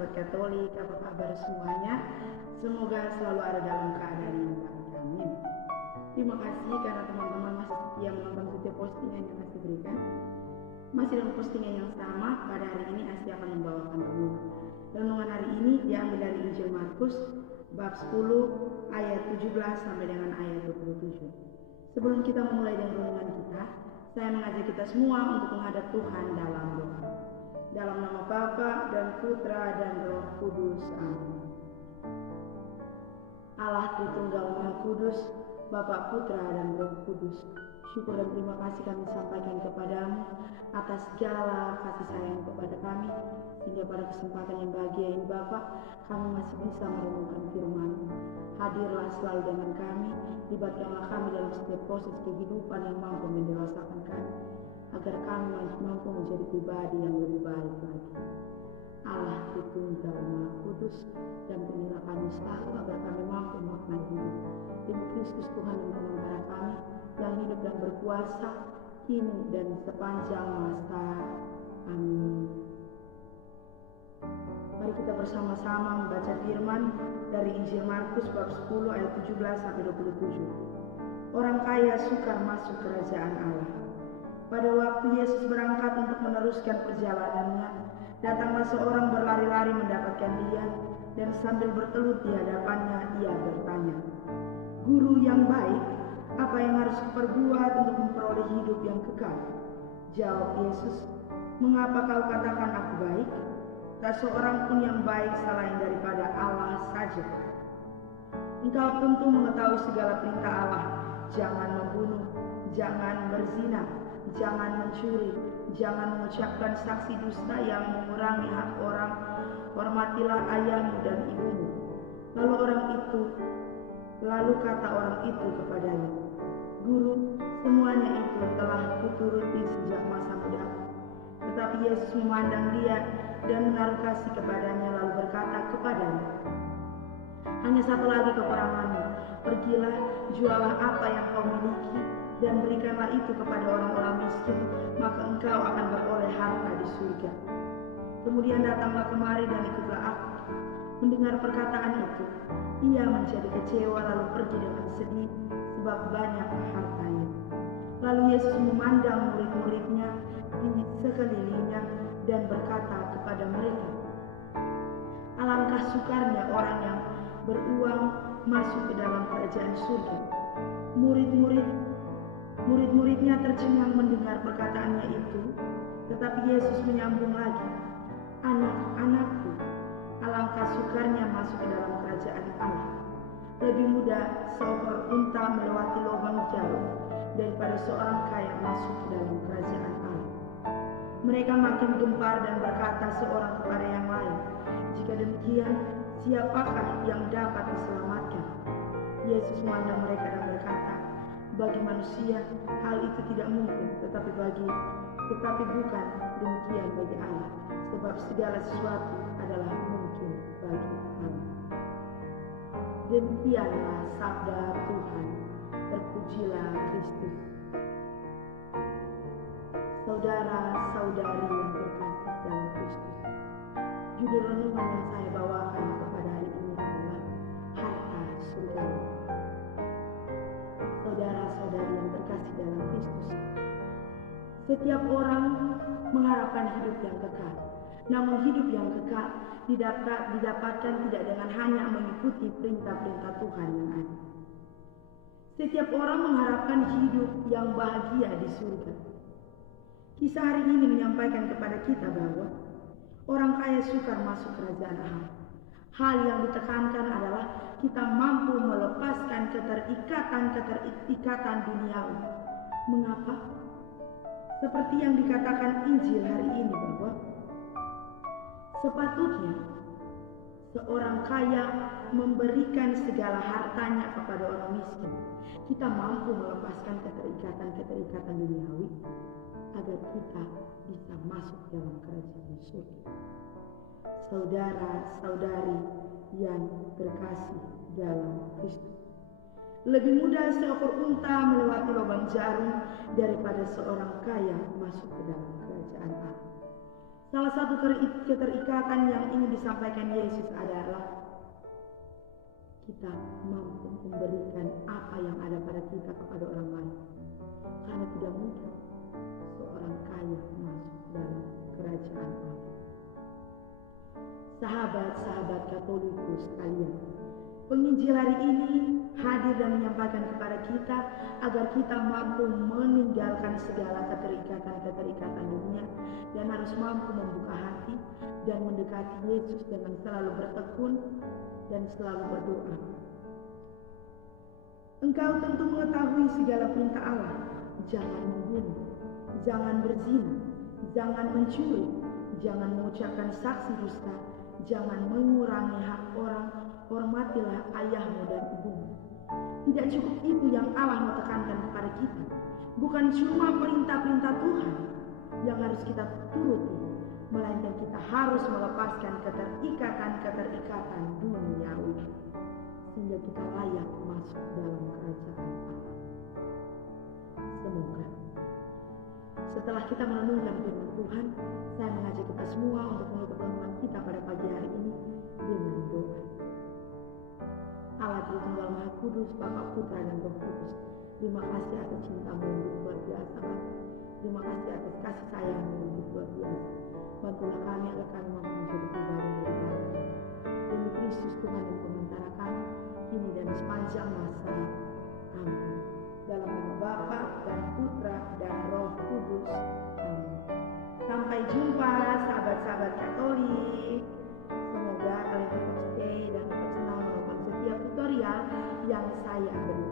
sahabat Katolik, apa kabar semuanya? Semoga selalu ada dalam keadaan yang baik, amin. Terima kasih karena teman-teman masih setia menonton setiap postingan yang Asti berikan. Masih dalam postingan yang sama, pada hari ini Asti akan membawakan renungan. Renungan hari ini diambil dari Injil Markus bab 10 ayat 17 sampai dengan ayat 27. Sebelum kita memulai dengan renungan kita, saya mengajak kita semua untuk menghadap Tuhan dalam doa. Dalam nama Bapa dan Putra dan Roh Kudus, amin. Allah Tritunggal Maha Kudus, Bapa, Putra dan Roh Kudus, syukur dan terima kasih kami sampaikan kepadamu atas segala kasih sayang kepada kami, sehingga pada kesempatan yang bahagia ini Bapa, kami masih bisa merenungkan firman-Mu. Hadirlah selalu dengan kami, libatkanlah kami dalam setiap proses kehidupan yang mampu menderasakan kami, agar kami mampu menjadi pribadi yang lebih baik lagi. Allah Tritunggal Maha Kudus, dan berilah kami selalu agar kami mampu memaknai hidup demi Kristus Tuhan yang mengantara kami, yang hidup dan berkuasa kini dan sepanjang masa. Amin. Mari kita bersama-sama membaca firman dari Injil Markus bab 10 ayat 17 sampai 27. Orang kaya sukar masuk kerajaan Allah. Pada waktu Yesus berangkat untuk meneruskan perjalanannya, datanglah seorang berlari-lari mendapatkan dia, dan sambil bertelut di hadapannya ia bertanya, "Guru yang baik, apa yang harus kuperbuat untuk memperoleh hidup yang kekal?" Jawab Yesus, "Mengapa kau katakan aku baik? Tak seorang pun yang baik selain daripada Allah saja. Engkau tentu mengetahui segala perintah Allah, jangan membunuh, jangan berzina, jangan mencuri, jangan mengucapkan saksi dusta yang mengurangi hak orang, hormatilah ayahmu dan ibumu." Lalu kata orang itu kepadanya, "Guru, semuanya itu telah kuturuti sejak masa muda." Tetapi Yesus memandang dia dan menaruh kasih kepadanya, lalu berkata kepadanya, "Hanya satu lagi kekuranganmu. Pergilah, jualah apa yang kau miliki, dan berikanlah itu kepada orang-orang miskin, maka engkau akan beroleh harta di surga. Kemudian datanglah kemari dan ikutlah aku." Mendengar perkataan itu, ia menjadi kecewa lalu pergi dengan sedih sebab banyak hartanya. Lalu Yesus memandang murid-muridnya di sekelilingnya dan berkata kepada mereka, "Alangkah sukarnya orang yang beruang masuk ke dalam kerajaan surga." Murid-muridnya tercengang mendengar perkataannya itu, tetapi Yesus menyambung lagi, "Anak-anakku, alangkah sukarnya masuk ke dalam kerajaan Allah. Lebih mudah seekor unta melewati lubang jarum daripada seorang kaya masuk ke dalam kerajaan Allah." Mereka makin gempar dan berkata seorang kepada yang lain, "Jika demikian, siapakah yang dapat diselamatkan?" Yesus memandang mereka dan berkata, "Bagi manusia hal itu tidak mungkin, tetapi bukan demikian bagi Allah, sebab segala sesuatu adalah mungkin bagi Allah." Demikianlah sabda Tuhan. Terpujilah Kristus. Saudara-saudari yang terkasih dalam Kristus, judul renungan yang saya bawakan kepada hari ini adalah harta surgawi. Saudara-saudari yang terkasih dalam Kristus, setiap orang mengharapkan hidup yang kekal. Namun hidup yang kekal didapatkan tidak dengan hanya mengikuti perintah-perintah Tuhan yang ada. Setiap orang mengharapkan hidup yang bahagia di surga. Kisah hari ini menyampaikan kepada kita bahwa orang kaya sukar masuk kerajaan Allah. Hal yang ditekankan adalah kita mampu melepaskan keterikatan duniawi. Mengapa? Seperti yang dikatakan Injil hari ini bahwa sepatutnya seorang kaya memberikan segala hartanya kepada orang miskin. Kita mampu melepaskan keterikatan duniawi agar kita bisa masuk dalam kerajaan surga. Saudara-saudari yang terkasih dalam Kristus, lebih mudah seekor unta melewati lubang jarum daripada seorang kaya masuk ke dalam kerajaan Allah. Salah satu keterikatan yang ingin disampaikan Yesus adalah kita mampu memberikan apa yang ada pada kita kepada orang lain. Karena tidak mudah seorang kaya masuk dalam kerajaan Allah. Sahabat-sahabat Katolikus sekalian, penginjil hari ini hadir dan menyampaikan kepada kita agar kita mampu meninggalkan segala keterikatan dunia dan harus mampu membuka hati dan mendekati Yesus dengan selalu bertekun dan selalu berdoa. Engkau tentu mengetahui segala perintah Allah. Jangan membunuh, jangan berzina, jangan mencuri, jangan mengucapkan saksi dusta, jangan mengurangi hak orang, hormatilah ayahmu dan ibumu. Tidak cukup itu yang Allah mau tekankan kepada kita. Bukan cuma perintah-perintah Tuhan yang harus kita turuti, melainkan kita harus melepaskan keterikatan duniawi sehingga kita layak masuk dalam kerajaan Allah. Semoga setelah kita merenungkan firman Tuhan, saya mengajak kita semua untuk menutup renungan kita pada pagi hari ini dengan doa. Allah Tritunggal Maha Kudus, Bapa, Putra, dan Roh Kudus, terima kasih atas cinta-Mu yang luar biasa, Bapa. Terima kasih atas kasih sayang-Mu yang luar biasa. Bantulah kami agar kami mampu menjadi pribadi yang baik. Demi Kristus Tuhan dan pengantara kami, kini dan sepanjang masa. Amin. Dalam nama Bapa dan Putra dan Roh Kudus. Amin. Sampai jumpa sahabat-sahabat Katolik. Semoga kalian tetap stay dan tetap senang menonton setiap tutorial yang saya berikan.